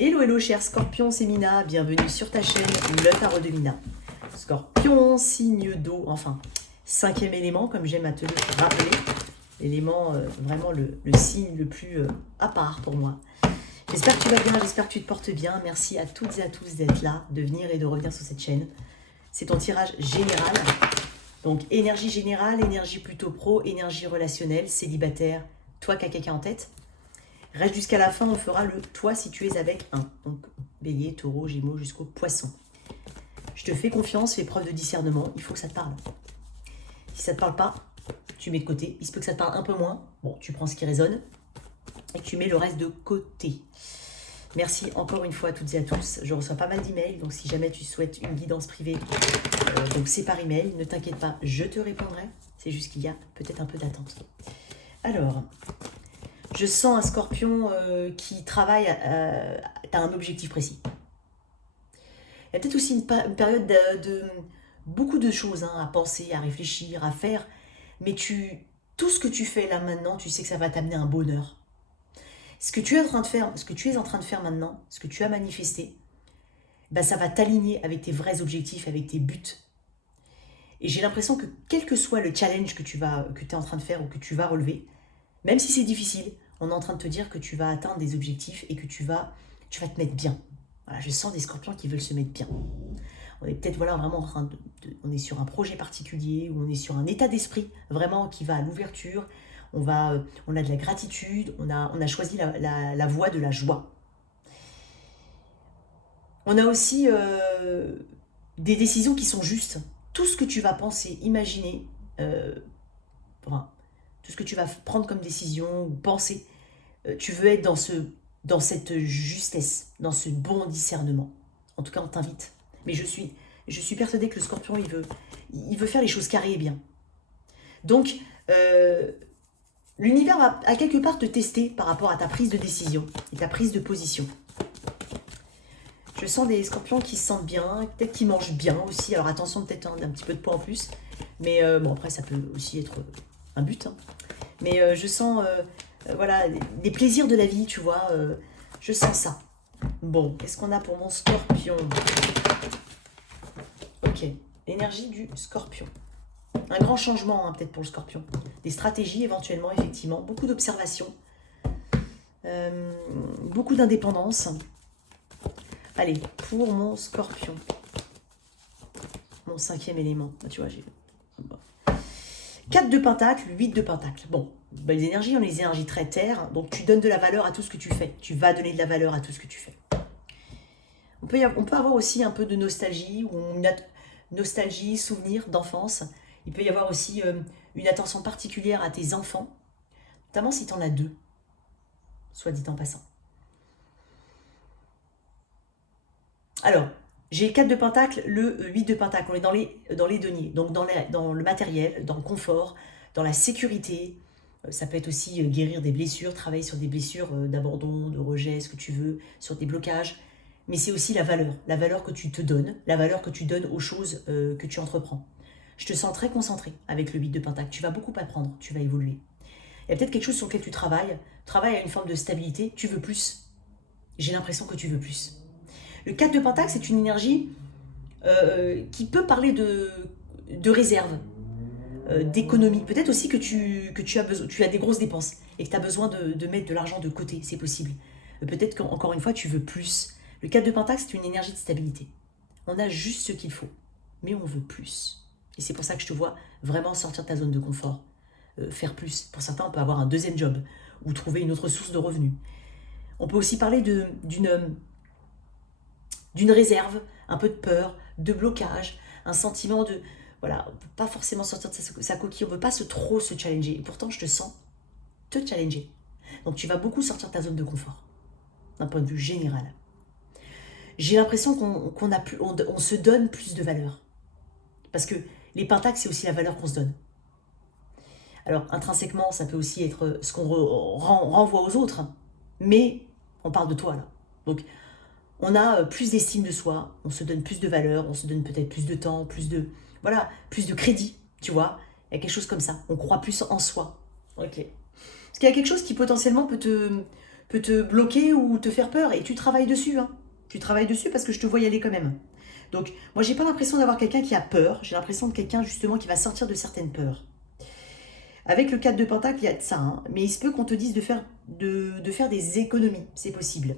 Hello, hello, cher Scorpion, c'est Mina. Bienvenue sur ta chaîne, le tarot de Mina. Scorpion, signe d'eau, enfin, cinquième élément, comme j'aime à te le rappeler. L'élément, vraiment le signe le plus à part pour moi. J'espère que tu vas bien, j'espère que tu te portes bien. Merci à toutes et à tous d'être là, de venir et de revenir sur cette chaîne. C'est ton tirage général. Donc, énergie générale, énergie plutôt pro, énergie relationnelle, célibataire, toi qui as quelqu'un en tête. Reste jusqu'à la fin, on fera le toi si tu es avec un. Donc, bélier, taureau, gémeaux, jusqu'au poisson. Je te fais confiance, fais preuve de discernement, il faut que ça te parle. Si ça ne te parle pas, tu mets de côté. Il se peut que ça te parle un peu moins. Bon, tu prends ce qui résonne et tu mets le reste de côté. Merci encore une fois à toutes et à tous. Je reçois pas mal d'emails, donc si jamais tu souhaites une guidance privée, donc c'est par email. Ne t'inquiète pas, je te répondrai. C'est juste qu'il y a peut-être un peu d'attente. Alors, je sens un scorpion qui travaille, tu as un objectif précis. Il y a peut-être aussi une période de beaucoup de choses à penser, à réfléchir, à faire. Mais tout ce que tu fais là maintenant, tu sais que ça va t'amener un bonheur. Ce que tu es en train de faire maintenant, ce que tu as manifesté, ben ça va t'aligner avec tes vrais objectifs, avec tes buts. Et j'ai l'impression que quel que soit le challenge que tu es en train de faire ou que tu vas relever, même si c'est difficile, on est en train de te dire que tu vas atteindre des objectifs et que tu vas te mettre bien. Voilà, je sens des scorpions qui veulent se mettre bien. On est peut-être vraiment en train on est sur un projet particulier ou on est sur un état d'esprit vraiment qui va à l'ouverture. On a de la gratitude, on a choisi la voie de la joie. On a aussi des décisions qui sont justes. Tout ce que tu vas penser, imaginer, tout ce que tu vas prendre comme décision ou penser, tu veux être dans cette justesse, dans ce bon discernement. En tout cas, on t'invite. Mais je suis persuadée que le scorpion, il veut faire les choses carrées et bien. Donc, l'univers va à quelque part te tester par rapport à ta prise de décision et ta prise de position. Je sens des scorpions qui se sentent bien, peut-être qu'ils mangent bien aussi. Alors attention, peut-être un petit peu de poids en plus. Mais bon, après, ça peut aussi être un but. Hein. Mais je sens voilà, des plaisirs de la vie, tu vois. Je sens ça. Bon, qu'est-ce qu'on a pour mon scorpion? Ok, l'énergie du scorpion. Un grand changement hein, peut-être pour le scorpion. Des stratégies éventuellement, effectivement. Beaucoup d'observations. Beaucoup d'indépendance. Allez, pour mon scorpion. Mon cinquième élément. Tu vois, j'ai... 4 de pentacle, 8 de pentacle. Bon, belles énergies, on a les énergies très terre. Donc tu donnes de la valeur à tout ce que tu fais. Tu vas donner de la valeur à tout ce que tu fais. On peut avoir aussi un peu de nostalgie, ou une nostalgie, souvenir d'enfance. Il peut y avoir aussi une attention particulière à tes enfants, notamment si tu en as 2, soit dit en passant. Alors, j'ai 4 de pentacle, le 8 de pentacle. On est dans les deniers, donc dans le matériel, dans le confort, dans la sécurité. Ça peut être aussi guérir des blessures, travailler sur des blessures d'abandon, de rejet, ce que tu veux, sur des blocages. Mais c'est aussi la valeur que tu te donnes, la valeur que tu donnes aux choses que tu entreprends. Je te sens très concentré avec le 8 de pentacle. Tu vas beaucoup apprendre, tu vas évoluer. Il y a peut-être quelque chose sur lequel tu travailles à une forme de stabilité, tu veux plus. J'ai l'impression que tu veux plus. Le 4 de pentacle, c'est une énergie qui peut parler de réserve, d'économie. Peut-être aussi que tu as des grosses dépenses et que tu as besoin de mettre de l'argent de côté, c'est possible. Peut-être qu'encore une fois, tu veux plus. Le 4 de pentacle, c'est une énergie de stabilité. On a juste ce qu'il faut, mais on veut plus. Et c'est pour ça que je te vois vraiment sortir de ta zone de confort, faire plus. Pour certains, on peut avoir un deuxième job ou trouver une autre source de revenus. On peut aussi parler d'une réserve, un peu de peur, de blocage, un sentiment de... Voilà, on ne peut pas forcément sortir de sa coquille, on ne veut pas trop se challenger. Et pourtant, je te sens te challenger. Donc, tu vas beaucoup sortir de ta zone de confort, d'un point de vue général. J'ai l'impression qu'on se donne plus de valeur. Parce que les pentacles, c'est aussi la valeur qu'on se donne. Alors, intrinsèquement, ça peut aussi être ce qu'on renvoie aux autres. Mais on parle de toi, là. Donc, on a plus d'estime de soi, on se donne plus de valeur, on se donne peut-être plus de temps, plus de crédit, tu vois. Il y a quelque chose comme ça. On croit plus en soi. Ok. Parce qu'il y a quelque chose qui potentiellement peut peut te bloquer ou te faire peur. Et tu travailles dessus. Hein. Tu travailles dessus parce que je te vois y aller quand même. Donc, moi, j'ai pas l'impression d'avoir quelqu'un qui a peur. J'ai l'impression de quelqu'un, justement, qui va sortir de certaines peurs. Avec le 4 de Pentacle, il y a de ça. Hein. Mais il se peut qu'on te dise de faire des économies. C'est possible.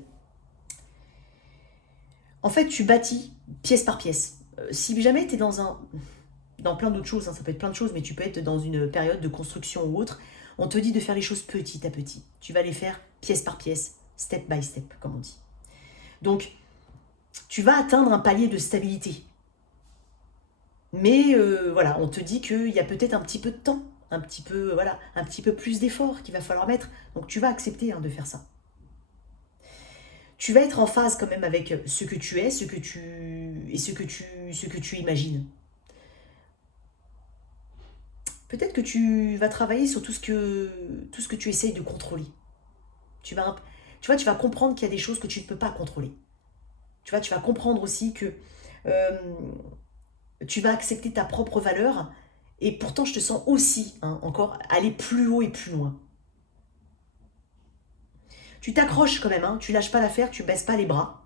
En fait, tu bâtis pièce par pièce. Si jamais tu es dans plein d'autres choses, hein, ça peut être plein de choses, mais tu peux être dans une période de construction ou autre, on te dit de faire les choses petit à petit. Tu vas les faire pièce par pièce, step by step, comme on dit. Donc, tu vas atteindre un palier de stabilité. Mais voilà, on te dit qu'il y a peut-être un petit peu de temps, un petit peu plus d'efforts qu'il va falloir mettre. Donc, tu vas accepter de faire ça. Tu vas être en phase quand même avec ce que tu es, ce que tu imagines. Peut-être que tu vas travailler sur tout ce que tu essayes de contrôler. Tu vas comprendre qu'il y a des choses que tu ne peux pas contrôler. Tu vas comprendre aussi que tu vas accepter ta propre valeur et pourtant je te sens aussi encore aller plus haut et plus loin. Tu t'accroches quand même, tu lâches pas l'affaire, tu baisses pas les bras.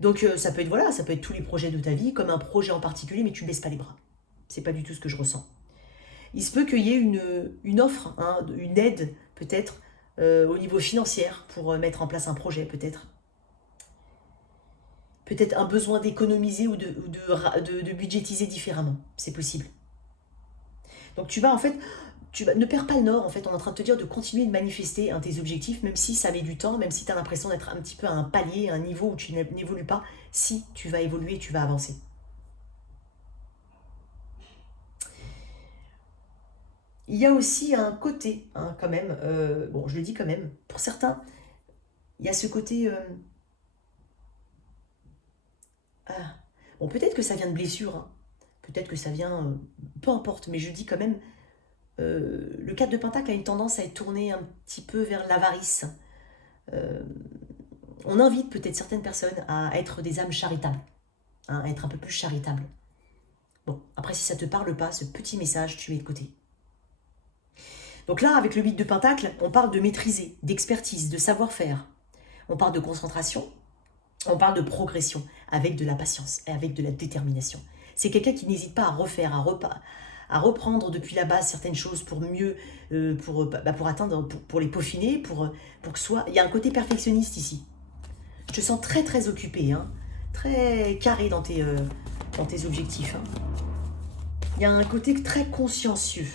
Donc ça peut être tous les projets de ta vie, comme un projet en particulier, mais tu baisses pas les bras. C'est pas du tout ce que je ressens. Il se peut qu'il y ait une offre, une aide peut-être au niveau financier pour mettre en place un projet peut-être. Peut-être un besoin d'économiser ou de budgétiser différemment. C'est possible. Donc ne perds pas le nord, en fait, on est en train de te dire de continuer de manifester tes objectifs, même si ça met du temps, même si tu as l'impression d'être un petit peu à un palier, un niveau où tu n'évolues pas, si tu vas évoluer, tu vas avancer. Il y a aussi un côté, quand même, bon, je le dis quand même, pour certains, il y a ce côté... bon, peut-être que ça vient de blessures, peut-être que ça vient... peu importe, mais je dis quand même, le 4 de Pentacle a une tendance à être tourné un petit peu vers l'avarice. On invite peut-être certaines personnes à être des âmes charitables, à être un peu plus charitables. Bon, après, si ça ne te parle pas, ce petit message, tu mets de côté. Donc là, avec le 8 de Pentacle, on parle de maîtriser, d'expertise, de savoir-faire. On parle de concentration, on parle de progression, avec de la patience et avec de la détermination. C'est quelqu'un qui n'hésite pas à refaire, à reprendre depuis la base certaines choses pour mieux, pour atteindre, pour les peaufiner, pour que soit... Il y a un côté perfectionniste ici. Je te sens très très occupé, très carré dans tes objectifs. Il y a un côté très consciencieux.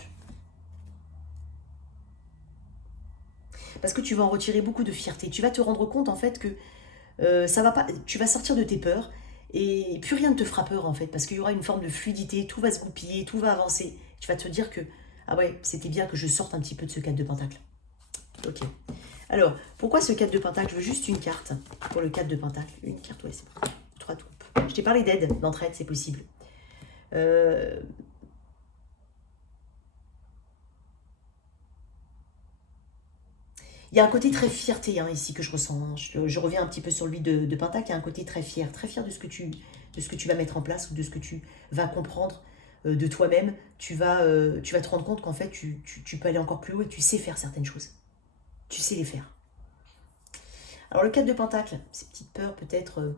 Parce que tu vas en retirer beaucoup de fierté. Tu vas te rendre compte en fait que ça va pas. Tu vas sortir de tes peurs et plus rien ne te fera peur en fait, parce qu'il y aura une forme de fluidité, tout va se goupiller, tout va avancer. Tu vas te dire que ah ouais, c'était bien que je sorte un petit peu de ce 4 de Pentacle. Ok. Alors, pourquoi ce 4 de Pentacle? Je veux juste une carte pour le 4 de Pentacle. Une carte, ouais, c'est bon. 3 troupes. Je t'ai parlé d'aide, d'entraide, c'est possible. Il y a un côté très fierté ici que je ressens. Je reviens un petit peu sur le 8 de Pentacle. Il y a un côté très fier de ce que tu vas mettre en place ou de ce que tu vas comprendre de toi-même. Tu vas te rendre compte qu'en fait, tu peux aller encore plus haut et tu sais faire certaines choses. Tu sais les faire. Alors le 4 de Pentacle, ces petites peurs peut-être...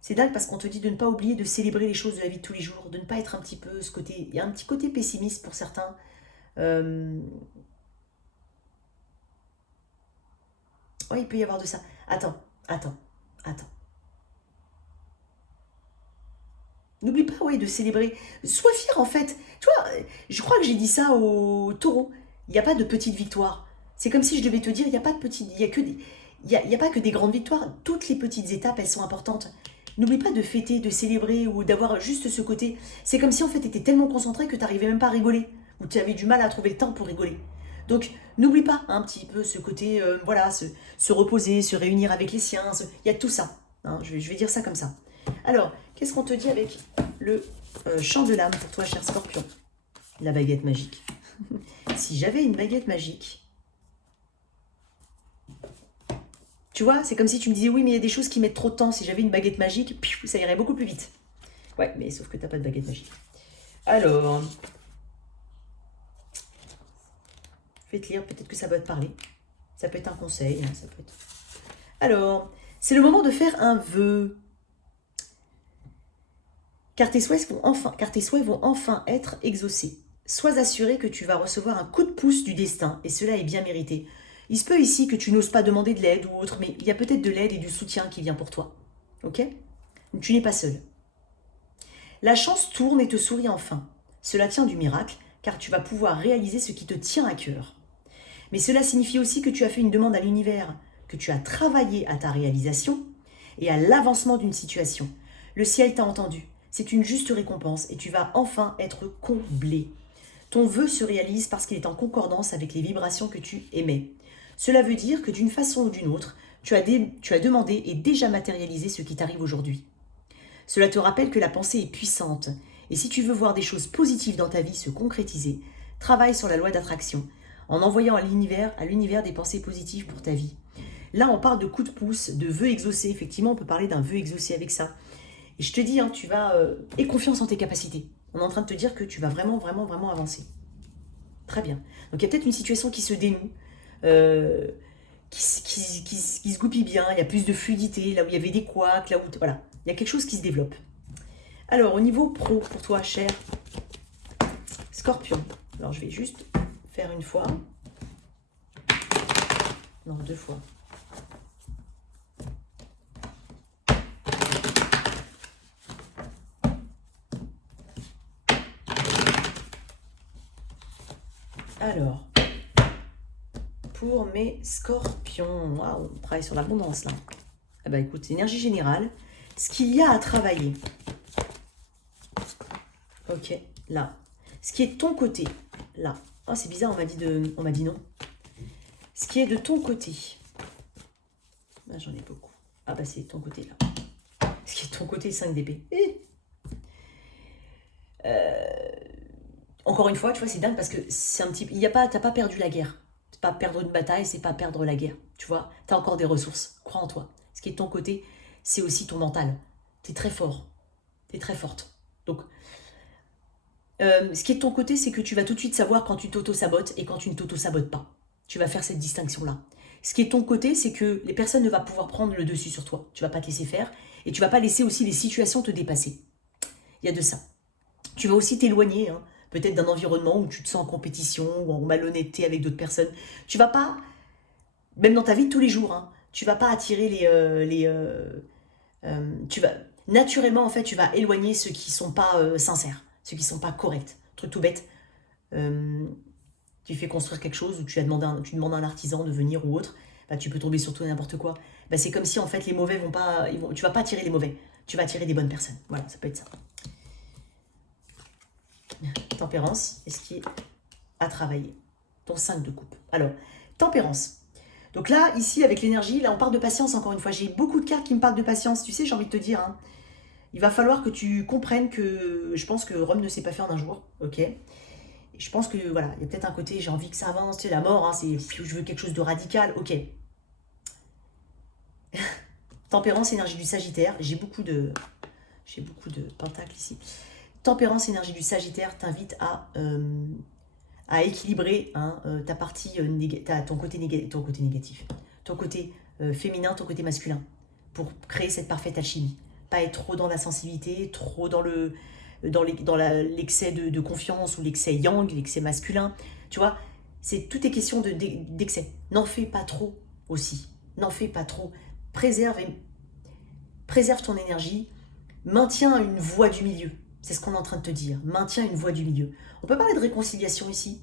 c'est dingue parce qu'on te dit de ne pas oublier de célébrer les choses de la vie de tous les jours, de ne pas être un petit peu ce côté... Il y a un petit côté pessimiste pour certains. Ouais, il peut y avoir de ça. Attends. N'oublie pas, de célébrer. Sois fier, en fait. Tu vois, je crois que j'ai dit ça au taureau. Il n'y a pas de petite victoire. C'est comme si je devais te dire, il n'y a pas de petite... Il y a pas que des grandes victoires. Toutes les petites étapes, elles sont importantes. N'oublie pas de fêter, de célébrer ou d'avoir juste ce côté. C'est comme si, en fait, tu étais tellement concentré que tu n'arrivais même pas à rigoler. Ou tu avais du mal à trouver le temps pour rigoler. Donc, n'oublie pas un petit peu ce côté, se reposer, se réunir avec les siens. Il y a tout ça. Je vais dire ça comme ça. Alors, qu'est-ce qu'on te dit avec le chant de l'âme pour toi, cher Scorpion? La baguette magique. Si j'avais une baguette magique... Tu vois, c'est comme si tu me disais, oui, mais il y a des choses qui mettent trop de temps. Si j'avais une baguette magique, ça irait beaucoup plus vite. Ouais, mais sauf que tu n'as pas de baguette magique. Alors... je vais te lire, peut-être que ça va te parler. Ça peut être un conseil, hein, ça peut être... Alors, c'est le moment de faire un vœu. Car tes souhaits vont enfin être exaucés. Sois assuré que tu vas recevoir un coup de pouce du destin, et cela est bien mérité. Il se peut ici que tu n'oses pas demander de l'aide ou autre, mais il y a peut-être de l'aide et du soutien qui vient pour toi. Ok? Tu n'es pas seul. La chance tourne et te sourit enfin. Cela tient du miracle, car tu vas pouvoir réaliser ce qui te tient à cœur. Mais cela signifie aussi que tu as fait une demande à l'univers, que tu as travaillé à ta réalisation et à l'avancement d'une situation. Le ciel t'a entendu. C'est une juste récompense et tu vas enfin être comblé. Ton vœu se réalise parce qu'il est en concordance avec les vibrations que tu émets. Cela veut dire que d'une façon ou d'une autre, tu as demandé et déjà matérialisé ce qui t'arrive aujourd'hui. Cela te rappelle que la pensée est puissante. Et si tu veux voir des choses positives dans ta vie se concrétiser, travaille sur la loi d'attraction, en envoyant à l'univers des pensées positives pour ta vie. Là, on parle de coup de pouce, de vœux exaucés. Effectivement, on peut parler d'un vœu exaucé avec ça. Et je te dis, tu vas... aie confiance en tes capacités. On est en train de te dire que tu vas vraiment, vraiment, vraiment avancer. Très bien. Donc, il y a peut-être une situation qui se dénoue, qui se goupille bien. Il y a plus de fluidité, là où il y avait des couacs, là où... Voilà. Il y a quelque chose qui se développe. Alors, au niveau pro, pour toi, cher Scorpion. Alors, je vais juste faire une fois. Non, 2 fois. Alors, pour mes scorpions, waouh, on travaille sur l'abondance là. Ah bah écoute, énergie générale, ce qu'il y a à travailler. Ok, là. Ce qui est de ton côté, là. Oh, c'est bizarre, on m'a dit non. Ce qui est de ton côté. Ah, j'en ai beaucoup. Ah bah c'est de ton côté là. Ce qui est de ton côté, 5 d'épée. Encore une fois, tu vois, c'est dingue parce que c'est un petit... T'as pas perdu la guerre. C'est pas perdre une bataille, c'est pas perdre la guerre. Tu vois, t'as encore des ressources. Crois en toi. Ce qui est de ton côté, c'est aussi ton mental. T'es très fort. T'es très forte. Donc, ce qui est de ton côté, c'est que tu vas tout de suite savoir quand tu t'auto-sabotes et quand tu ne t'auto-sabotes pas. Tu vas faire cette distinction-là. Ce qui est de ton côté, c'est que les personnes ne vont pouvoir prendre le dessus sur toi. Tu vas pas te laisser faire et tu vas pas laisser aussi les situations te dépasser. Il y a de ça. Tu vas aussi t'éloigner, hein, peut-être d'un environnement où tu te sens en compétition ou en malhonnêteté avec d'autres personnes. Tu vas pas, même dans ta vie de tous les jours, hein, tu vas pas attirer tu vas naturellement en fait, tu vas éloigner ceux qui sont pas sincères, ceux qui sont pas corrects. Truc tout bête. Tu fais construire quelque chose ou tu demandes à un artisan de venir ou autre, bah, tu peux tomber sur tout et n'importe quoi. Bah, c'est comme si en fait les mauvais vont pas, tu vas pas attirer les mauvais, tu vas attirer des bonnes personnes. Voilà, ça peut être ça. Tempérance, est-ce qu'il est à travailler? Ton 5 de coupe. Alors, tempérance. Donc là, ici, avec l'énergie, là, on parle de patience, encore une fois. J'ai beaucoup de cartes qui me parlent de patience. Tu sais, j'ai envie de te dire, hein, il va falloir que tu comprennes que je pense que Rome ne s'est pas fait en un jour, ok? Et je pense que, voilà, il y a peut-être un côté, j'ai envie que ça avance, tu sais, la mort, hein, c'est, je veux quelque chose de radical, ok. Tempérance, énergie du Sagittaire. J'ai beaucoup de pentacles ici. Tempérance, énergie du Sagittaire t'invite à équilibrer ta partie, ton côté négatif, ton côté féminin, ton côté masculin, pour créer cette parfaite alchimie. Pas être trop dans la sensibilité, trop dans l'excès de confiance ou l'excès yang, l'excès masculin. Tu vois, tout est question d'excès. N'en fais pas trop aussi. N'en fais pas trop. Préserve ton énergie. Maintiens une voie du milieu. C'est ce qu'on est en train de te dire. Maintiens une voie du milieu. On peut parler de réconciliation ici.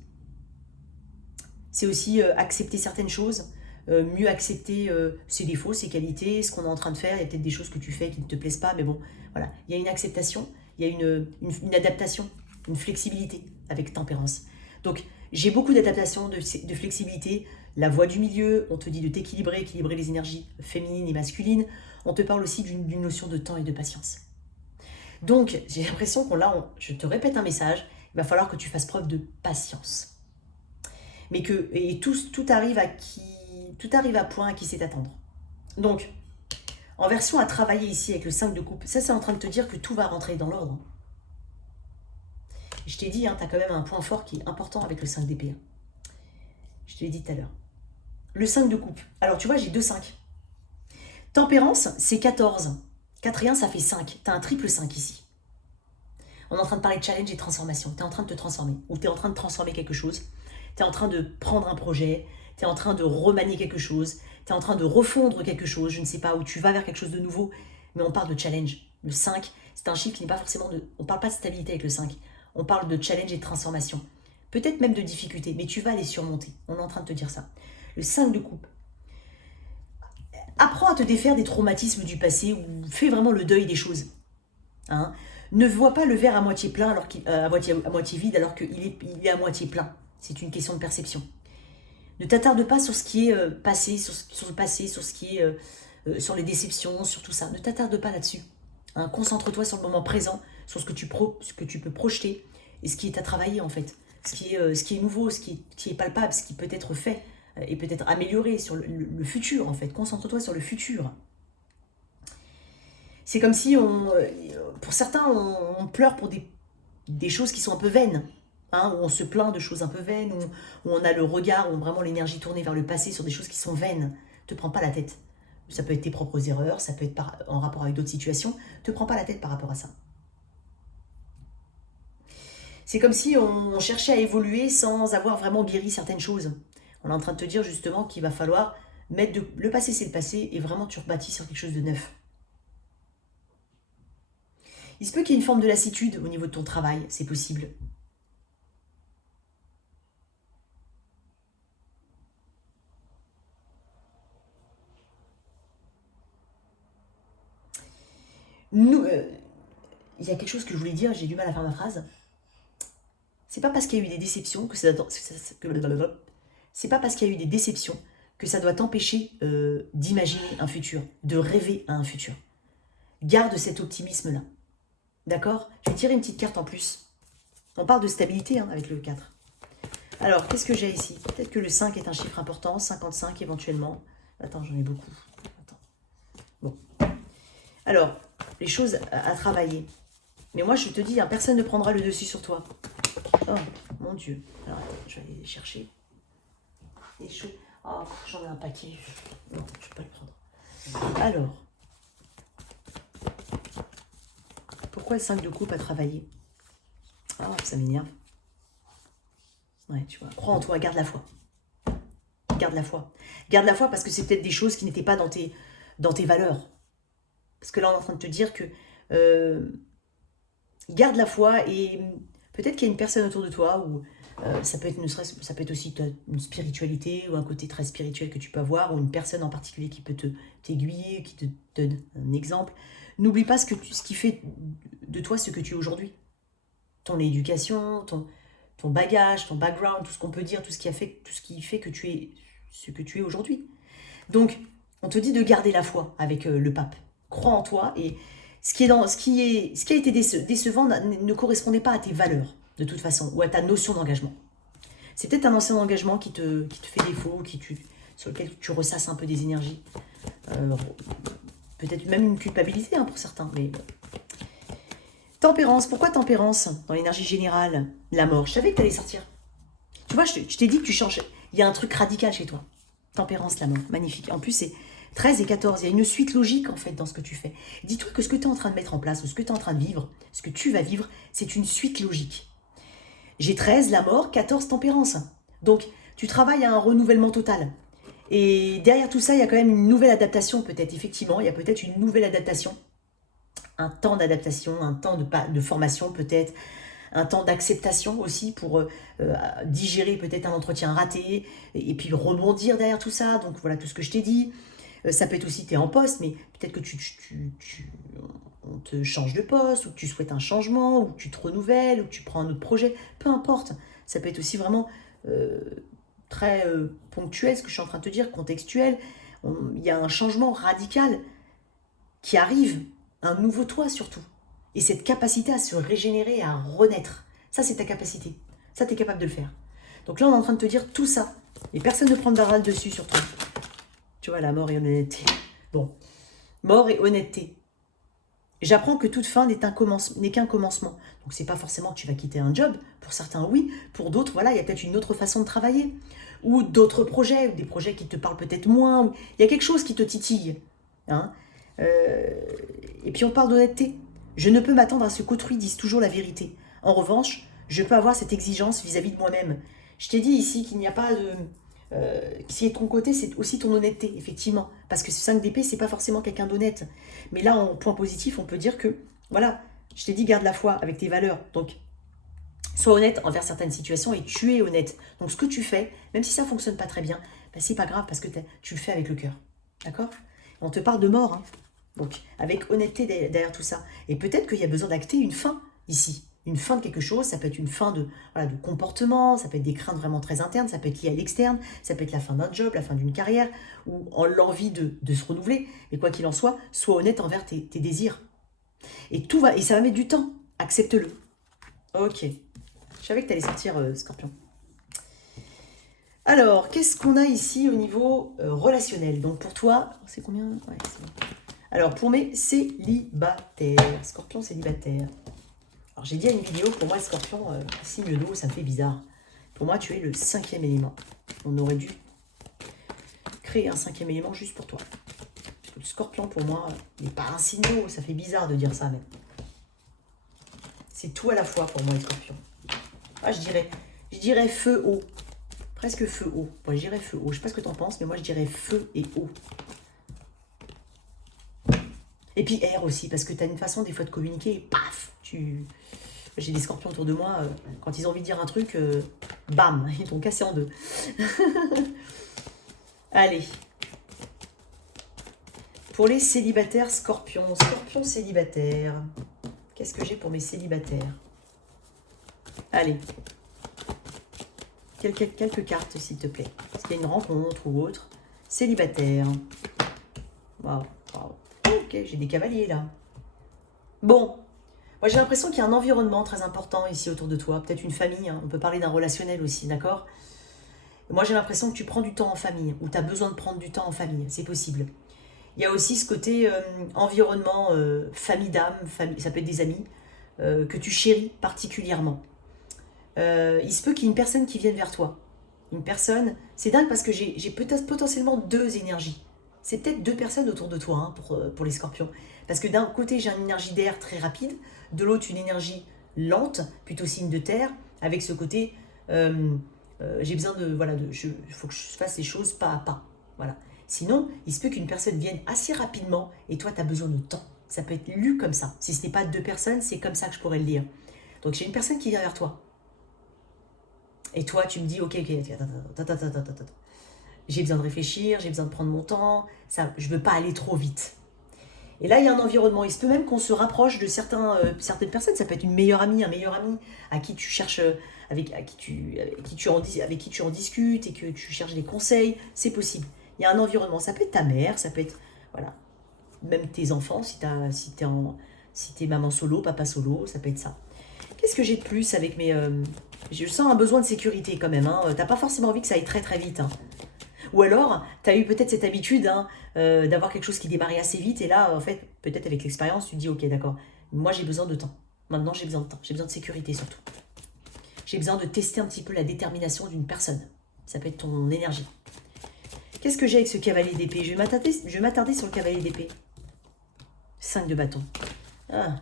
C'est aussi accepter certaines choses, mieux accepter ses défauts, ses qualités, ce qu'on est en train de faire. Il y a peut-être des choses que tu fais qui ne te plaisent pas, mais bon, voilà. Il y a une acceptation, il y a une adaptation, une flexibilité avec tempérance. Donc, j'ai beaucoup d'adaptation, de flexibilité. La voie du milieu, on te dit de t'équilibrer, équilibrer les énergies féminines et masculines. On te parle aussi d'une notion de temps et de patience. Donc, j'ai l'impression je te répète un message, il va falloir que tu fasses preuve de patience. Mais tout arrive à point à qui sait attendre. Donc, en version à travailler ici avec le 5 de coupe, ça c'est en train de te dire que tout va rentrer dans l'ordre. Je t'ai dit, tu as quand même un point fort qui est important avec le 5 d'épée. Je te l'ai dit tout à l'heure. le 5 de coupe. Alors, tu vois, j'ai 2 5. Tempérance, c'est 14. 4 et 1, ça fait 5. Tu as un triple 5 ici. On est en train de parler de challenge et de transformation. Tu es en train de te transformer. Ou tu es en train de transformer quelque chose. Tu es en train de prendre un projet. Tu es en train de remanier quelque chose. Tu es en train de refondre quelque chose. Je ne sais pas, où tu vas vers quelque chose de nouveau. Mais on parle de challenge. Le 5, c'est un chiffre qui n'est pas forcément de... On ne parle pas de stabilité avec le 5. On parle de challenge et de transformation. Peut-être même de difficulté, mais tu vas les surmonter. On est en train de te dire ça. Le 5 de coupe. Apprends à te défaire des traumatismes du passé ou fais vraiment le deuil des choses. Hein? Ne vois pas le verre à moitié plein, alors à moitié vide, alors qu'il est à moitié plein. C'est une question de perception. Ne t'attarde pas sur ce qui est passé, sur le passé, sur ce qui est sur les déceptions, sur tout ça. Ne t'attarde pas là-dessus. Hein? Concentre-toi sur le moment présent, sur ce que tu peux projeter et ce qui est à travailler en fait. Ce qui est nouveau, ce qui est palpable, ce qui peut être fait et peut-être amélioré sur le futur en fait. Concentre-toi sur le futur. C'est comme si, pour certains, on pleure pour des choses qui sont un peu vaines. Hein, où on se plaint de choses un peu vaines, où on a le regard, où vraiment l'énergie tournée vers le passé sur des choses qui sont vaines. Ne te prends pas la tête. Ça peut être tes propres erreurs, ça peut être en rapport avec d'autres situations. Ne te prends pas la tête par rapport à ça. C'est comme si on cherchait à évoluer sans avoir vraiment guéri certaines choses. On est en train de te dire justement qu'il va falloir mettre le passé, c'est le passé, et vraiment tu rebâtis sur quelque chose de neuf. Il se peut qu'il y ait une forme de lassitude au niveau de ton travail, c'est possible. Nous, il y a quelque chose que je voulais dire, j'ai du mal à faire ma phrase. C'est pas parce qu'il y a eu des déceptions que c'est pas parce qu'il y a eu des déceptions que ça doit t'empêcher d'imaginer un futur, de rêver à un futur. Garde cet optimisme-là. D'accord? Je vais tirer une petite carte en plus. On parle de stabilité hein, avec le 4. Alors, qu'est-ce que j'ai ici? Peut-être que le 5 est un chiffre important, 55 éventuellement. Attends, j'en ai beaucoup. Attends. Bon. Alors, les choses à travailler. Mais moi, je te dis, hein, personne ne prendra le dessus sur toi. Oh, mon Dieu. Alors, attends, je vais aller chercher. Les choses. Oh, j'en ai un paquet. Non, je ne vais pas le prendre. Alors. Pourquoi le 5 de coupe à travailler? Ah, ça m'énerve. Ouais, tu vois. Crois en toi, garde la foi. Garde la foi. Garde la foi parce que c'est peut-être des choses qui n'étaient pas dans tes valeurs. Parce que là, on est en train de te dire que garde la foi et peut-être qu'il y a une personne autour de toi ou ça peut être ça peut être aussi une spiritualité ou un côté très spirituel que tu peux avoir ou une personne en particulier qui peut t'aiguiller, qui te donne un exemple. N'oublie pas ce qui fait de toi ce que tu es aujourd'hui. Ton éducation, ton bagage, ton background, tout ce qu'on peut dire, tout ce qui fait que tu es ce que tu es aujourd'hui. Donc, on te dit de garder la foi avec le pape. Crois en toi et ce qui a été décevant ne correspondait pas à tes valeurs, de toute façon, ou à ta notion d'engagement. C'est peut-être un ancien engagement qui te fait défaut, sur lequel tu ressasses un peu des énergies. Peut-être même une culpabilité hein, pour certains, mais bon. Tempérance, pourquoi tempérance dans l'énergie générale? La mort, je savais que tu allais sortir. Tu vois, je t'ai dit que tu changes. Il y a un truc radical chez toi. Tempérance, la mort, magnifique. En plus, c'est 13 et 14, il y a une suite logique en fait dans ce que tu fais. Dis-toi que ce que tu es en train de mettre en place, ou ce que tu es en train de vivre, ce que tu vas vivre, c'est une suite logique. J'ai 13, la mort, 14, tempérance. Donc, tu travailles à un renouvellement total. Et derrière tout ça, il y a quand même une nouvelle adaptation peut-être. Effectivement, il y a peut-être une nouvelle adaptation. Un temps d'adaptation, un temps de formation peut-être, un temps d'acceptation aussi pour digérer peut-être un entretien raté et puis rebondir derrière tout ça. Donc voilà tout ce que je t'ai dit. Ça peut être aussi, tu es en poste, mais peut-être que on te change de poste, ou que tu souhaites un changement, ou que tu te renouvelles, ou que tu prends un autre projet. Peu importe. Ça peut être aussi vraiment très ponctuel, ce que je suis en train de te dire, contextuel. Il y a un changement radical qui arrive, un nouveau toi surtout. Et cette capacité à se régénérer, à renaître, ça c'est ta capacité. Ça tu es capable de le faire. Donc là on est en train de te dire tout ça. Et personne ne prend de râle dessus sur toi. Tu vois, la mort et honnêteté. Bon, mort et honnêteté. J'apprends que toute fin n'est qu'un commencement. Donc c'est pas forcément que tu vas quitter un job. Pour certains oui, pour d'autres voilà, il y a peut-être une autre façon de travailler. ou d'autres projets, ou des projets qui te parlent peut-être moins. Il y a quelque chose qui te titille. Hein. Et puis on parle d'honnêteté. Je ne peux m'attendre à ce qu'autrui dise toujours la vérité. En revanche, je peux avoir cette exigence vis-à-vis de moi-même. Je t'ai dit ici qu'il n'y a pas de... ce qui est de ton côté, c'est aussi ton honnêteté, effectivement. Parce que ce 5 d'épée, c'est pas forcément quelqu'un d'honnête. Mais là, en point positif, on peut dire que, voilà, je t'ai dit, garde la foi avec tes valeurs. Donc, sois honnête envers certaines situations et tu es honnête. Donc, ce que tu fais, même si ça ne fonctionne pas très bien, ben, c'est pas grave parce que tu le fais avec le cœur. D'accord? On te parle de mort, hein. Donc, avec honnêteté derrière tout ça. Et peut-être qu'il y a besoin d'acter une fin ici. Une fin de quelque chose, ça peut être une fin de, voilà, de comportement, ça peut être des craintes vraiment très internes, ça peut être lié à l'externe, ça peut être la fin d'un job, la fin d'une carrière, ou l'envie de se renouveler. Mais quoi qu'il en soit, sois honnête envers tes désirs. Et tout va, et ça va mettre du temps. Accepte-le. Ok. Je savais que tu allais sortir, Scorpion. Alors, qu'est-ce qu'on a ici au niveau relationnel? Donc pour toi, c'est combien? Ouais, c'est bon. Alors, pour mes célibataires, Scorpion célibataire. Alors, j'ai dit à une vidéo, pour moi, le Scorpion, signe d'eau, ça me fait bizarre. Pour moi, tu es le 5e élément. On aurait dû créer un 5e élément juste pour toi. Parce que le Scorpion, pour moi, il n'est pas un signe d'eau, ça fait bizarre de dire ça, mais... C'est tout à la fois pour moi, les Scorpions. Ah, je dirais feu-eau. Presque feu-eau. Bon, je dirais feu-eau. Je ne sais pas ce que tu en penses, mais moi, je dirais feu et eau. Et puis air aussi, parce que tu as une façon des fois de communiquer et paf, j'ai des scorpions autour de moi, quand ils ont envie de dire un truc, bam, ils t'ont cassé en deux. Allez. Pour les célibataires scorpions, scorpions célibataires, qu'est-ce que j'ai pour mes célibataires? Allez. Quelques cartes, s'il te plaît. Est-ce qu'il y a une rencontre ou autre? Célibataire. Waouh, waouh. Ok, j'ai des cavaliers là. Bon, moi j'ai l'impression qu'il y a un environnement très important ici autour de toi. Peut-être une famille, hein. On peut parler d'un relationnel aussi, d'accord? Moi j'ai l'impression que tu prends du temps en famille, ou tu as besoin de prendre du temps en famille, c'est possible. Il y a aussi ce côté environnement, famille d'âme, ça peut être des amis, que tu chéris particulièrement. Il se peut qu'il y ait une personne qui vienne vers toi. Une personne, c'est dingue parce que j'ai peut-être potentiellement 2 énergies. C'est peut-être 2 personnes autour de toi, hein, pour les scorpions. Parce que d'un côté, j'ai une énergie d'air très rapide, de l'autre, une énergie lente, plutôt signe de terre, avec ce côté, j'ai besoin de, voilà, il faut que je fasse les choses pas à pas. Voilà. Sinon, il se peut qu'une personne vienne assez rapidement et toi, tu as besoin de temps. Ça peut être lu comme ça. Si ce n'est pas 2 personnes, c'est comme ça que je pourrais le lire. Donc, j'ai une personne qui vient vers toi. Et toi, tu me dis, ok, j'ai besoin de réfléchir, j'ai besoin de prendre mon temps, je ne veux pas aller trop vite. Et là, il y a un environnement. Il se peut même qu'on se rapproche de certaines personnes. Ça peut être une meilleure amie, un meilleur ami à qui tu cherches, avec qui tu en discutes et que tu cherches des conseils. C'est possible. Il y a un environnement. Ça peut être ta mère, ça peut être, voilà, même tes enfants, si t'es maman solo, papa solo, ça peut être ça. Qu'est-ce que j'ai de plus avec mes... je sens un besoin de sécurité quand même. Hein. T'as pas forcément envie que ça aille très très vite. Hein. Ou alors, tu as eu peut-être cette habitude, hein, d'avoir quelque chose qui démarrait assez vite. Et là, en fait, peut-être avec l'expérience, tu te dis, ok, d'accord, moi j'ai besoin de temps. Maintenant, j'ai besoin de temps. J'ai besoin de sécurité surtout. J'ai besoin de tester un petit peu la détermination d'une personne. Ça peut être ton énergie. Qu'est-ce que j'ai avec ce cavalier d'épée? Je vais m'attarder sur le cavalier d'épée. 5 de bâton. Ah.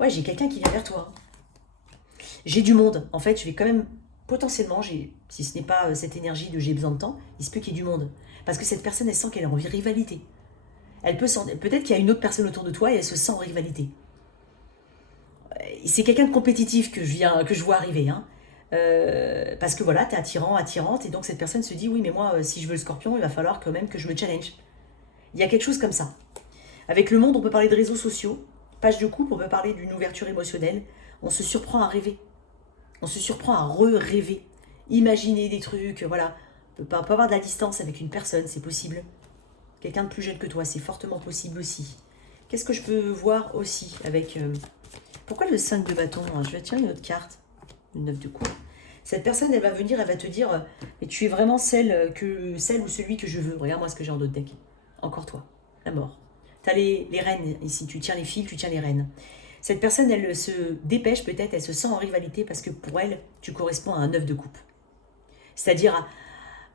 Ouais, j'ai quelqu'un qui vient vers toi. J'ai du monde. En fait, je vais quand même... Potentiellement, si ce n'est pas cette énergie de j'ai besoin de temps, il se peut qu'il y ait du monde. Parce que cette personne, elle sent qu'elle est en rivalité. Peut-être qu'il y a une autre personne autour de toi et elle se sent en rivalité. C'est quelqu'un de compétitif que je vois arriver. Hein. Parce que voilà, tu es attirant, attirante, et donc cette personne se dit, oui, mais moi, si je veux le scorpion, il va falloir quand même que je me challenge. Il y a quelque chose comme ça. Avec le monde, on peut parler de réseaux sociaux. Page de couple, on peut parler d'une ouverture émotionnelle. On se surprend à rêver. On se surprend à rêver, imaginer des trucs, voilà. On peut avoir de la distance avec une personne, c'est possible. Quelqu'un de plus jeune que toi, c'est fortement possible aussi. Qu'est-ce que je peux voir aussi avec... Pourquoi le 5 de bâton? Je vais tirer une autre carte, une 9 de coupe. Cette personne, elle va venir, elle va te dire, mais tu es vraiment celle ou celui que je veux. Regarde-moi ce que j'ai en d'autres deck. Encore toi, la mort. Tu as les rênes ici, tu tiens les fils, tu tiens les rênes. Cette personne, elle se dépêche peut-être, elle se sent en rivalité parce que pour elle, tu corresponds à un 9 de coupe. C'est-à-dire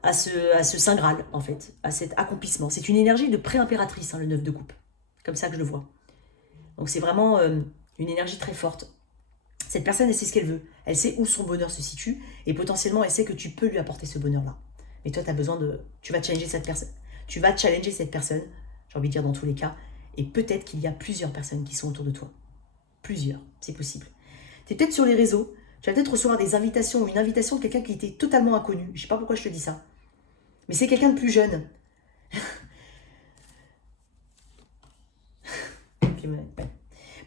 à ce Saint Graal, en fait, à cet accomplissement. C'est une énergie de pré-impératrice, hein, le 9 de coupe. Comme ça que je le vois. Donc c'est vraiment une énergie très forte. Cette personne, elle sait ce qu'elle veut. Elle sait où son bonheur se situe. Et potentiellement, elle sait que tu peux lui apporter ce bonheur-là. Mais toi, tu as besoin de... Tu vas challenger cette personne. Tu vas challenger cette personne, j'ai envie de dire dans tous les cas. Et peut-être qu'il y a plusieurs personnes qui sont autour de toi. Plusieurs, c'est possible. Tu es peut-être sur les réseaux. Tu vas peut-être recevoir des invitations ou une invitation de quelqu'un qui était totalement inconnu. Je ne sais pas pourquoi je te dis ça. Mais c'est quelqu'un de plus jeune.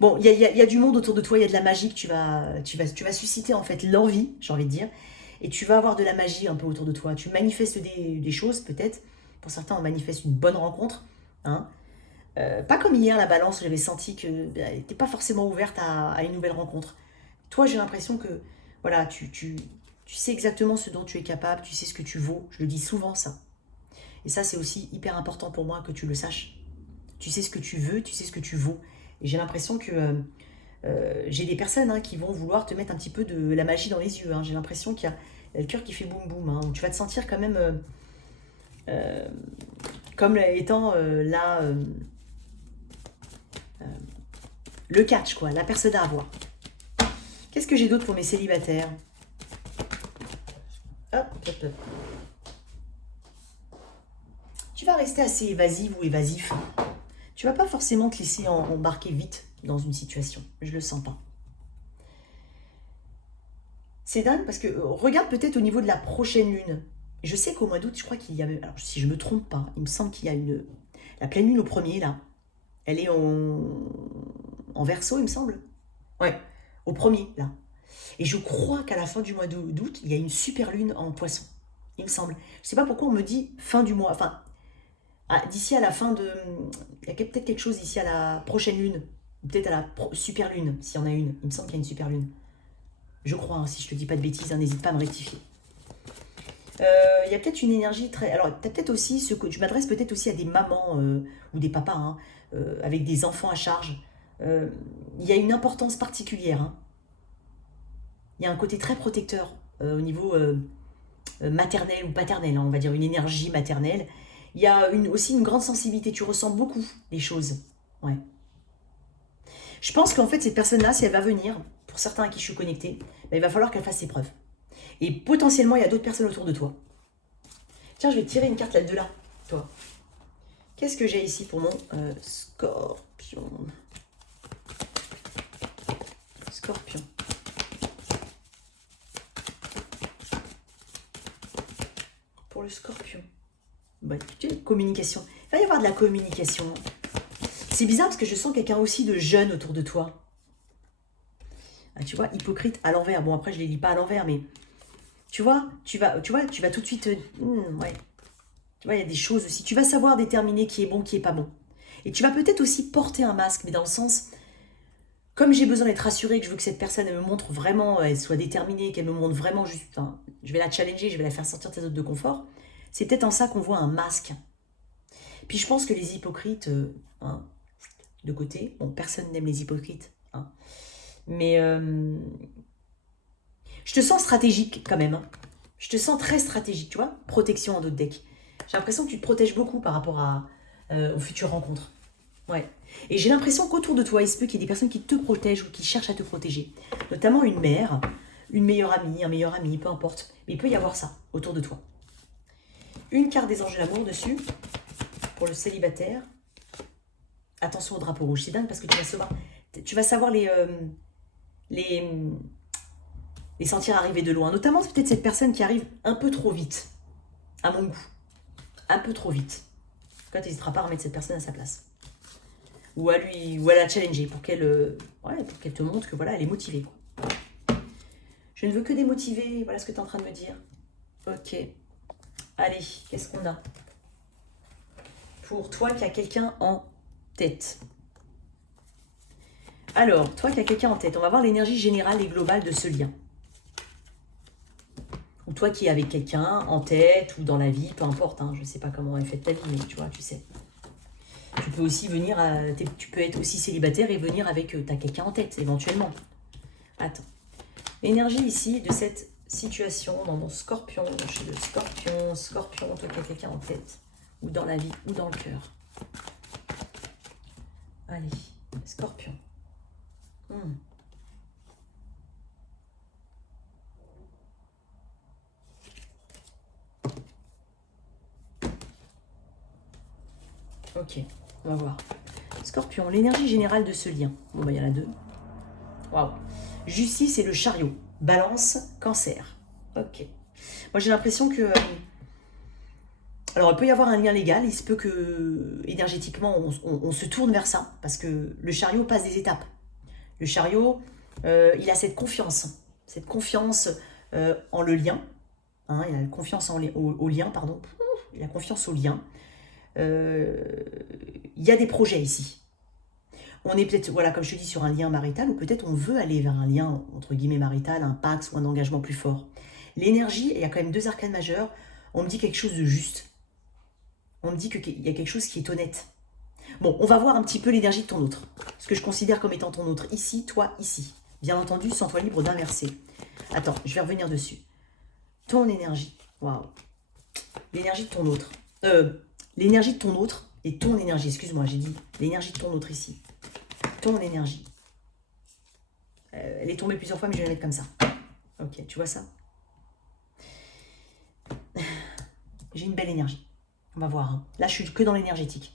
Bon, il y a du monde autour de toi, il y a de la magie que tu vas susciter en fait l'envie, j'ai envie de dire. Et tu vas avoir de la magie un peu autour de toi. Tu manifestes des choses peut-être. Pour certains, on manifeste une bonne rencontre. Hein. Pas comme hier, la balance, j'avais senti qu'elle n'était pas forcément ouverte à une nouvelle rencontre. Toi, j'ai l'impression que voilà, tu sais exactement ce dont tu es capable, tu sais ce que tu vaux. Je le dis souvent, ça. Et ça, c'est aussi hyper important pour moi que tu le saches. Tu sais ce que tu veux, tu sais ce que tu vaux. Et j'ai l'impression que j'ai des personnes hein, qui vont vouloir te mettre un petit peu de la magie dans les yeux. Hein. J'ai l'impression qu'il y a le cœur qui fait boum boum. Hein. Tu vas te sentir quand même comme étant là le catch, quoi, la personne à avoir. Qu'est-ce que j'ai d'autre pour mes célibataires? Hop, hop, hop. Tu vas rester assez évasive ou évasif. Tu vas pas forcément te laisser embarquer vite dans une situation. Je le sens pas. C'est dingue parce que regarde peut-être au niveau de la prochaine lune. Je sais qu'au mois d'août, je crois qu'il y a... Alors si je me trompe pas, il me semble qu'il y a la pleine lune au premier là. Elle est en Verseau, il me semble. Ouais, au premier là. Et je crois qu'à la fin du mois d'août, il y a une super lune en Poisson. Il me semble. Je sais pas pourquoi on me dit fin du mois. Enfin, d'ici à la fin de... Il y a peut-être quelque chose d'ici à la prochaine lune. Peut-être à la super lune, s'il y en a une. Il me semble qu'il y a une super lune. Je crois, hein, si je te dis pas de bêtises, hein, n'hésite pas à me rectifier. Il y a peut-être une énergie très... Alors, tu as peut-être aussi... Je m'adresse peut-être aussi à des mamans ou des papas hein, avec des enfants à charge. Il y a une importance particulière. Hein. Il y a un côté très protecteur au niveau maternel ou paternel. Hein, on va dire une énergie maternelle. Il y a aussi une grande sensibilité. Tu ressens beaucoup les choses. Ouais. Je pense qu'en fait, cette personne-là, si elle va venir, pour certains à qui je suis connectée, ben, il va falloir qu'elle fasse ses preuves. Et potentiellement, il y a d'autres personnes autour de toi. Tiens, je vais tirer une carte là de là, toi. Qu'est-ce que j'ai ici pour mon scorpion? Scorpion. Pour le scorpion. Bah, communication. Il va y avoir de la communication. C'est bizarre parce que je sens quelqu'un aussi de jeune autour de toi. Ah, tu vois, hypocrite à l'envers. Bon, après, je ne les lis pas à l'envers, mais... Tu vas tout de suite... ouais. Tu vois, il y a des choses aussi. Tu vas savoir déterminer qui est bon, qui est pas bon. Et tu vas peut-être aussi porter un masque, mais dans le sens... Comme j'ai besoin d'être rassurée, que je veux que cette personne elle me montre vraiment, elle soit déterminée, qu'elle me montre vraiment juste... Enfin, je vais la challenger, je vais la faire sortir de sa zone de confort. C'est peut-être en ça qu'on voit un masque. Puis je pense que les hypocrites... hein, de côté... Bon, personne n'aime les hypocrites. Hein, mais... je te sens stratégique quand même. Hein. Je te sens très stratégique, tu vois. Protection en d'autres decks. J'ai l'impression que tu te protèges beaucoup par rapport aux futures rencontres. Ouais. Et j'ai l'impression qu'autour de toi, il se peut qu'il y ait des personnes qui te protègent ou qui cherchent à te protéger. Notamment une mère, une meilleure amie, un meilleur ami, peu importe. Mais il peut y avoir ça autour de toi. Une carte des anges de l'amour dessus. Pour le célibataire. Attention au drapeau rouge. C'est dingue parce que tu vas savoir les sentir arriver de loin. Notamment, c'est peut-être cette personne qui arrive un peu trop vite. À mon goût. Un peu trop vite. Quand tu n'hésiteras pas à remettre cette personne à sa place. Ou à la challenger pour qu'elle te montre que voilà, elle est motivée. Quoi. Je ne veux que démotiver. Voilà ce que tu es en train de me dire. Ok. Allez, qu'est-ce qu'on a? Pour toi qui as quelqu'un en tête. Alors, toi qui as quelqu'un en tête, on va voir l'énergie générale et globale de ce lien. Ou toi qui es avec quelqu'un en tête ou dans la vie, peu importe, hein, je ne sais pas comment est faite ta vie, mais tu vois, tu sais. Tu peux aussi venir, tu peux être aussi célibataire et venir avec, t'as quelqu'un en tête, éventuellement. Attends. L'énergie ici de cette situation dans mon scorpion, chez le scorpion, scorpion, toi qui as quelqu'un en tête, ou dans la vie, ou dans le cœur. Allez, scorpion. Ok, on va voir. Scorpion, l'énergie générale de ce lien. Bon, bah, il y en a deux. Waouh. Justice et le chariot. Balance, cancer. Ok. Moi, j'ai l'impression que... alors, il peut y avoir un lien légal. Il se peut que, énergétiquement, on se tourne vers ça. Parce que le chariot passe des étapes. Le chariot, il a cette confiance. Cette confiance en le lien. Hein, il a confiance au lien, pardon. Il a confiance au lien. Il y a des projets ici. On est peut-être, voilà, comme je te dis, sur un lien marital, ou peut-être on veut aller vers un lien, entre guillemets, marital, un pax ou un engagement plus fort. L'énergie, il y a quand même deux arcanes majeurs, on me dit quelque chose de juste. On me dit qu'il y a quelque chose qui est honnête. Bon, on va voir un petit peu l'énergie de ton autre. Ce que je considère comme étant ton autre ici, toi ici. Bien entendu, sens-toi libre d'inverser. Attends, je vais revenir dessus. Ton énergie, waouh. L'énergie de ton autre. L'énergie de ton autre et ton énergie, excuse-moi, j'ai dit l'énergie de ton autre ici. Ton énergie. Elle est tombée plusieurs fois, mais je vais la mettre comme ça. Ok, tu vois ça? J'ai une belle énergie. On va voir. Hein. Là, je suis que dans l'énergétique.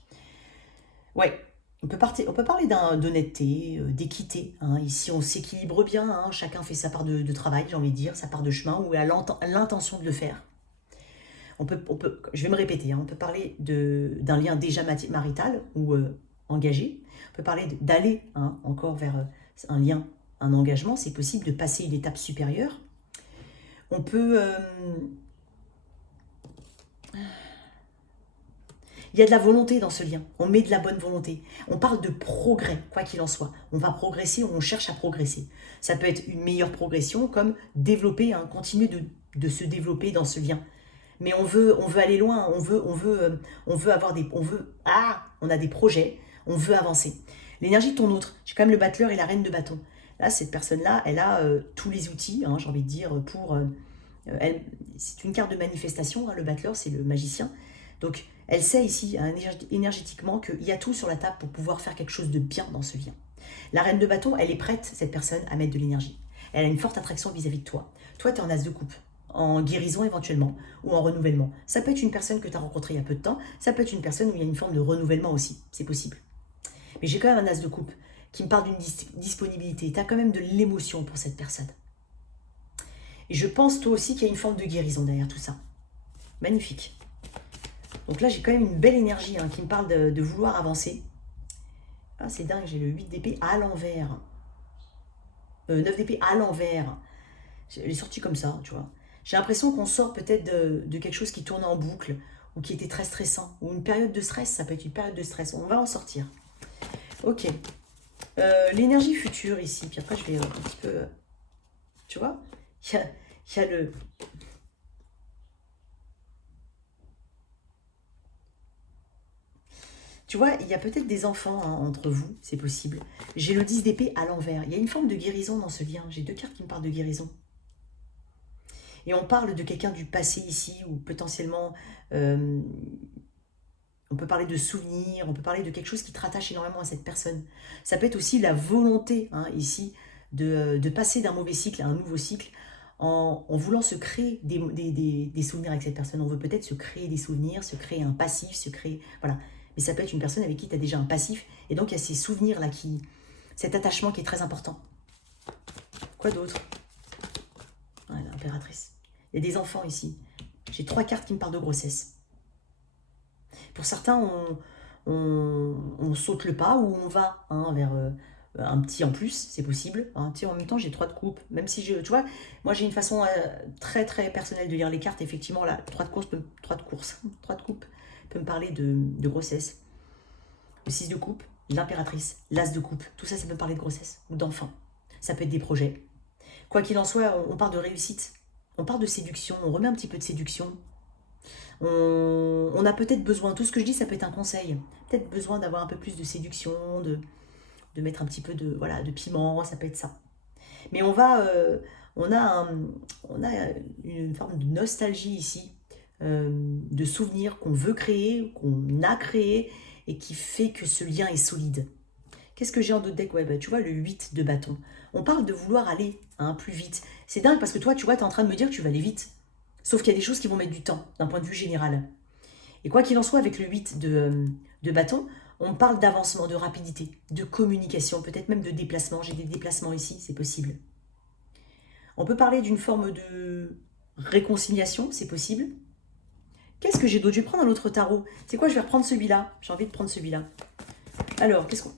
Ouais, on peut parler d'honnêteté, d'équité. Hein. Ici, on s'équilibre bien. Hein. Chacun fait sa part de travail, j'ai envie de dire, sa part de chemin, ou a l'intention de le faire. Je vais me répéter, hein, on peut parler d'un lien déjà marital ou engagé. On peut parler d'aller encore vers un lien, un engagement. C'est possible de passer une étape supérieure. On peut... il y a de la volonté dans ce lien. On met de la bonne volonté. On parle de progrès, quoi qu'il en soit. On va progresser ou on cherche à progresser. Ça peut être une meilleure progression, comme développer, continuer de se développer dans ce lien. Mais on veut aller loin, on veut avoir des... on a des projets, on veut avancer. L'énergie de ton autre, j'ai quand même le battleur et la reine de bâton. Là, cette personne-là, elle a tous les outils, j'ai envie de dire, pour... c'est une carte de manifestation, le battleur, c'est le magicien. Donc, elle sait ici, énergétiquement, qu'il y a tout sur la table pour pouvoir faire quelque chose de bien dans ce lien. La reine de bâton, elle est prête, cette personne, à mettre de l'énergie. Elle a une forte attraction vis-à-vis de toi. Toi, tu es en as de coupe. En guérison éventuellement, ou en renouvellement. Ça peut être une personne que tu as rencontrée il y a peu de temps, ça peut être une personne où il y a une forme de renouvellement aussi, c'est possible. Mais j'ai quand même un as de coupe qui me parle d'une disponibilité, tu as quand même de l'émotion pour cette personne. Et je pense toi aussi qu'il y a une forme de guérison derrière tout ça. Magnifique. Donc là j'ai quand même une belle énergie qui me parle de vouloir avancer. Ah, c'est dingue, j'ai le 8 d'épée à l'envers. 9 d'épée à l'envers. Elle est sortie comme ça, tu vois. J'ai l'impression qu'on sort peut-être de quelque chose qui tourne en boucle ou qui était très stressant. Ou une période de stress, ça peut être une période de stress. On va en sortir. Ok. L'énergie future ici. Puis après, je vais un petit peu... tu vois, il y a le... Tu vois, il y a peut-être des enfants entre vous, c'est possible. J'ai le 10 d'épée à l'envers. Il y a une forme de guérison dans ce lien. J'ai deux cartes qui me parlent de guérison. Et on parle de quelqu'un du passé ici, ou potentiellement, on peut parler de souvenirs, on peut parler de quelque chose qui te rattache énormément à cette personne. Ça peut être aussi la volonté, ici, de passer d'un mauvais cycle à un nouveau cycle, en voulant se créer des souvenirs avec cette personne. On veut peut-être se créer des souvenirs, se créer un passif, se créer... Voilà. Mais ça peut être une personne avec qui tu as déjà un passif, et donc il y a ces souvenirs-là, cet attachement qui est très important. Quoi d'autre? L'impératrice. Il y a des enfants ici. J'ai 3 cartes qui me parlent de grossesse. Pour certains, on saute le pas ou on va vers un petit en plus, c'est possible. En même temps, j'ai 3 de coupe. Même si tu vois, moi j'ai une façon très très personnelle de lire les cartes. Effectivement, là, 3 de coupe peut me parler de grossesse. Le 6 de coupe, l'impératrice, l'as de coupe. Tout ça, ça peut me parler de grossesse ou d'enfant. Ça peut être des projets. Quoi qu'il en soit, on parle de réussite. On parle de séduction, on remet un petit peu de séduction. On a peut-être besoin, tout ce que je dis, ça peut être un conseil. Peut-être besoin d'avoir un peu plus de séduction, de mettre un petit peu de piment, ça peut être ça. Mais on va on a une forme de nostalgie ici, de souvenirs qu'on veut créer, qu'on a créé, et qui fait que ce lien est solide. Qu'est-ce que j'ai en d'autres deck? Ouais, bah, tu vois, le 8 de bâton. On parle de vouloir aller plus vite. C'est dingue parce que toi, tu vois, tu es en train de me dire que tu vas aller vite. Sauf qu'il y a des choses qui vont mettre du temps, d'un point de vue général. Et quoi qu'il en soit, avec le 8 de bâton, on parle d'avancement, de rapidité, de communication, peut-être même de déplacement. J'ai des déplacements ici, c'est possible. On peut parler d'une forme de réconciliation, c'est possible. Qu'est-ce que j'ai d'autre? Je vais prendre un autre tarot. C'est quoi? Je vais reprendre celui-là. J'ai envie de prendre celui-là. Alors, qu'est-ce qu'on...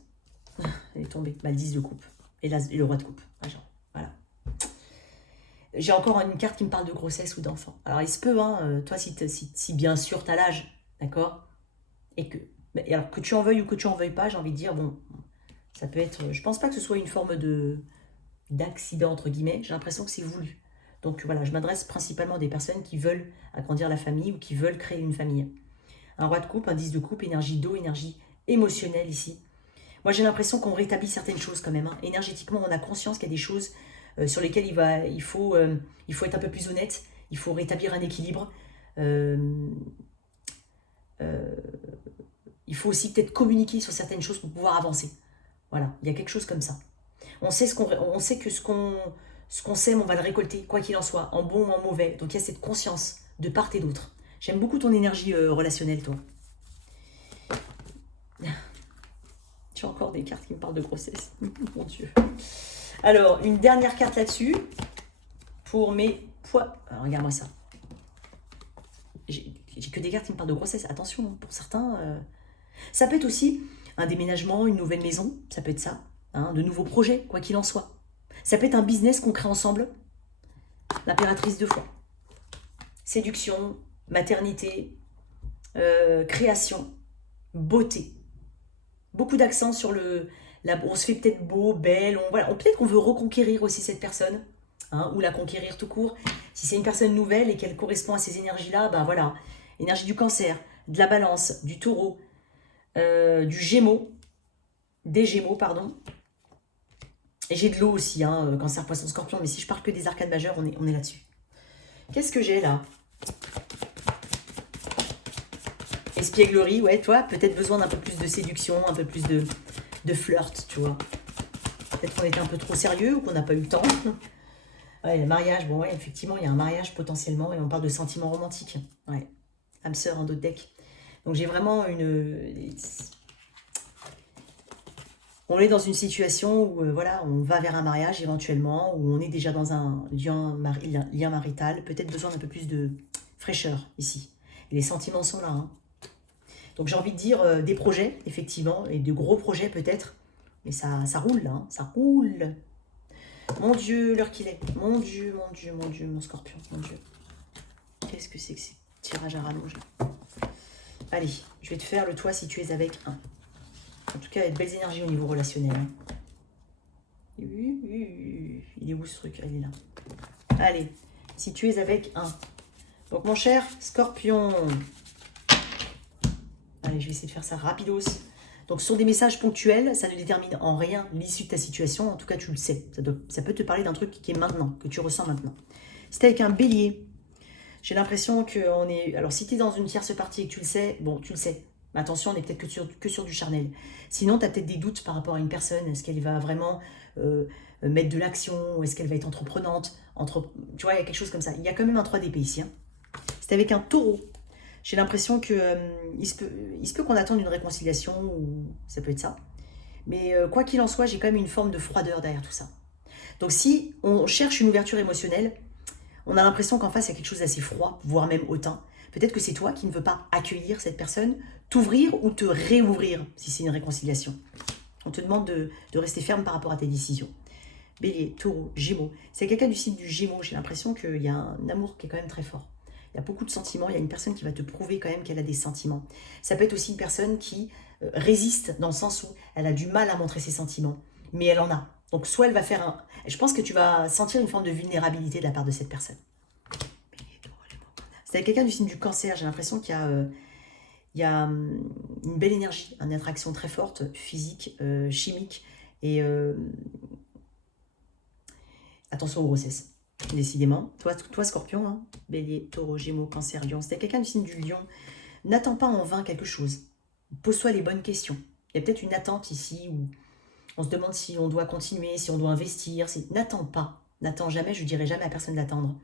Elle est tombée. Bah, le 10 de coupe. Et le roi de coupe. Ah, genre, voilà. J'ai encore une carte qui me parle de grossesse ou d'enfant. Alors, il se peut, hein, toi, si bien sûr tu as l'âge, d'accord? Et que, alors, que tu en veuilles ou que tu en veuilles pas, j'ai envie de dire, bon, ça peut être... Je pense pas que ce soit une forme d'accident, entre guillemets. J'ai l'impression que c'est voulu. Donc, voilà, je m'adresse principalement à des personnes qui veulent agrandir la famille ou qui veulent créer une famille. Un roi de coupe, un 10 de coupe, énergie d'eau, énergie émotionnelle ici. Moi, j'ai l'impression qu'on rétablit certaines choses quand même. Hein. Énergétiquement, on a conscience qu'il y a des choses sur lesquelles il faut être un peu plus honnête. Il faut rétablir un équilibre. Il faut aussi peut-être communiquer sur certaines choses pour pouvoir avancer. Voilà, il y a quelque chose comme ça. On sait que ce qu'on sème, on va le récolter, quoi qu'il en soit, en bon ou en mauvais. Donc il y a cette conscience de part et d'autre. J'aime beaucoup ton énergie relationnelle, toi. J'ai encore des cartes qui me parlent de grossesse. Mon Dieu. Alors, une dernière carte là-dessus. Pour mes poids. Regarde-moi ça. J'ai que des cartes qui me parlent de grossesse. Attention, pour certains. Ça peut être aussi un déménagement, une nouvelle maison. Ça peut être ça. Hein, de nouveaux projets, quoi qu'il en soit. Ça peut être un business qu'on crée ensemble. L'impératrice de foi. Séduction, maternité, création, beauté. Beaucoup d'accent sur on se fait peut-être beau, belle, peut-être qu'on veut reconquérir aussi cette personne, hein, ou la conquérir tout court. Si c'est une personne nouvelle et qu'elle correspond à ces énergies-là, ben voilà, énergie du cancer, de la balance, du taureau, du gémeaux, des gémeaux, pardon. Et j'ai de l'eau aussi, hein, cancer, poisson, scorpion, mais si je parle que des arcades majeures, on est là-dessus. Qu'est-ce que j'ai là? Espièglerie, ouais, toi, peut-être besoin d'un peu plus de séduction, un peu plus de flirt, tu vois. Peut-être qu'on était un peu trop sérieux ou qu'on n'a pas eu le temps. Ouais, le mariage, bon, ouais, effectivement, il y a un mariage potentiellement et on parle de sentiments romantiques. Ouais, âme sœur en d'autres decks. Donc j'ai vraiment on est dans une situation où, voilà, on va vers un mariage éventuellement, où on est déjà dans un lien marital, peut-être besoin d'un peu plus de fraîcheur ici. Et les sentiments sont là, hein. Donc j'ai envie de dire des projets, effectivement, et de gros projets peut-être. Mais ça roule là, hein, ça roule. Mon Dieu, l'heure qu'il est. Mon Dieu, mon Dieu, mon Dieu, mon scorpion, mon Dieu. Qu'est-ce que c'est que ces tirages à rallonge? Allez, je vais te faire le toit si tu es avec un. En tout cas, il y a de belles énergies au niveau relationnel. Hein. Il est où ce truc? Il est là. Allez, si tu es avec un. Donc mon cher scorpion... Allez, je vais essayer de faire ça rapidos. Donc, ce sont des messages ponctuels. Ça ne détermine en rien l'issue de ta situation. En tout cas, tu le sais. Ça peut te parler d'un truc qui est maintenant, que tu ressens maintenant. Si tu es avec un bélier, j'ai l'impression qu'on est... Alors, si tu es dans une tierce partie et que tu le sais, bon, tu le sais. Mais attention, on n'est peut-être que sur du charnel. Sinon, tu as peut-être des doutes par rapport à une personne. Est-ce qu'elle va vraiment mettre de l'action? Ou est-ce qu'elle va être entreprenante? Tu vois, il y a quelque chose comme ça. Il y a quand même un 3 d'épée ici. Hein. C'est avec un taureau. J'ai l'impression que il se peut qu'on attende une réconciliation, ou ça peut être ça. Mais quoi qu'il en soit, j'ai quand même une forme de froideur derrière tout ça. Donc si on cherche une ouverture émotionnelle, on a l'impression qu'en face, il y a quelque chose d'assez froid, voire même hautain. Peut-être que c'est toi qui ne veux pas accueillir cette personne, t'ouvrir ou te réouvrir, si c'est une réconciliation. On te demande de rester ferme par rapport à tes décisions. Bélier, taureau, gémeaux. C'est quelqu'un du signe du gémeaux. J'ai l'impression qu'il y a un amour qui est quand même très fort. Il y a beaucoup de sentiments, il y a une personne qui va te prouver quand même qu'elle a des sentiments. Ça peut être aussi une personne qui résiste dans le sens où elle a du mal à montrer ses sentiments, mais elle en a. Donc soit elle va faire un... Je pense que tu vas sentir une forme de vulnérabilité de la part de cette personne. C'est quelqu'un du signe du cancer, j'ai l'impression qu'il y a une belle énergie, une attraction très forte, physique, chimique, et attention aux grossesses. Décidément. Toi Scorpion, hein. Bélier, Taureau, Gémeaux, Cancer, Lion. C'était quelqu'un du signe du Lion. N'attends pas en vain quelque chose. Pose-toi les bonnes questions. Il y a peut-être une attente ici où on se demande si on doit continuer, si on doit investir. N'attends pas. N'attends jamais, je dirais jamais à personne d'attendre.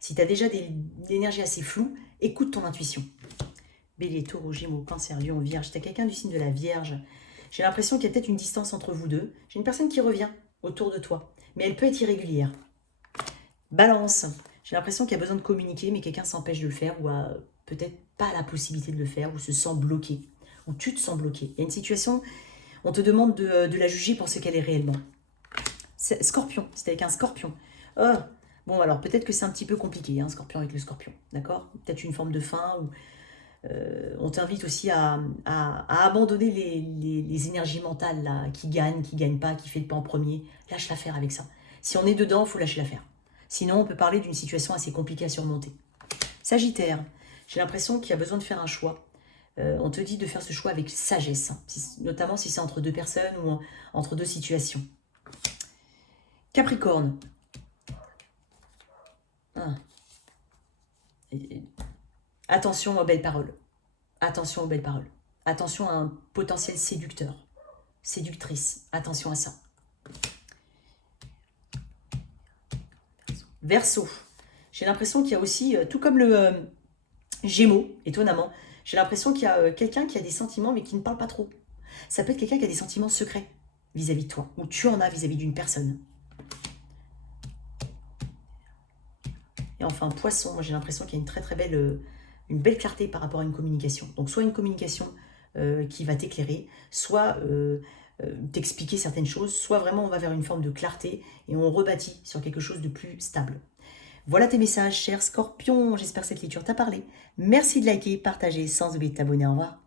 Si tu as déjà des énergies assez floues, écoute ton intuition. Bélier, Taureau, Gémeaux, Cancer, Lion, Vierge. Tu as quelqu'un du signe de la Vierge. J'ai l'impression qu'il y a peut-être une distance entre vous deux. J'ai une personne qui revient autour de toi, mais elle peut être irrégulière. Balance. J'ai l'impression qu'il y a besoin de communiquer, mais quelqu'un s'empêche de le faire ou a peut-être pas la possibilité de le faire ou se sent bloqué. Ou tu te sens bloqué. Il y a une situation, on te demande de la juger pour ce qu'elle est réellement. Scorpion, c'était avec un scorpion. Oh, bon, alors peut-être que c'est un petit peu compliqué, hein, Scorpion avec le scorpion. D'accord? Peut-être une forme de fin ou on t'invite aussi à abandonner les énergies mentales là, qui gagnent pas, qui fait le pas en premier. Lâche l'affaire avec ça. Si on est dedans, il faut lâcher l'affaire. Sinon, on peut parler d'une situation assez compliquée à surmonter. Sagittaire, j'ai l'impression qu'il y a besoin de faire un choix. On te dit de faire ce choix avec sagesse, hein, notamment si c'est entre deux personnes ou entre deux situations. Capricorne. Ah. Attention aux belles paroles. Attention aux belles paroles. Attention à un potentiel séducteur. Séductrice. Attention à ça. Verseau. J'ai l'impression qu'il y a aussi, tout comme le Gémeaux, étonnamment, j'ai l'impression qu'il y a quelqu'un qui a des sentiments mais qui ne parle pas trop. Ça peut être quelqu'un qui a des sentiments secrets vis-à-vis de toi, ou tu en as vis-à-vis d'une personne. Et enfin, Poisson, moi j'ai l'impression qu'il y a une belle clarté par rapport à une communication. Donc soit une communication qui va t'éclairer, soit t'expliquer certaines choses, soit vraiment on va vers une forme de clarté et on rebâtit sur quelque chose de plus stable. Voilà tes messages, cher Scorpion. J'espère que cette lecture t'a parlé. Merci de liker, partager, sans oublier de t'abonner. Au revoir.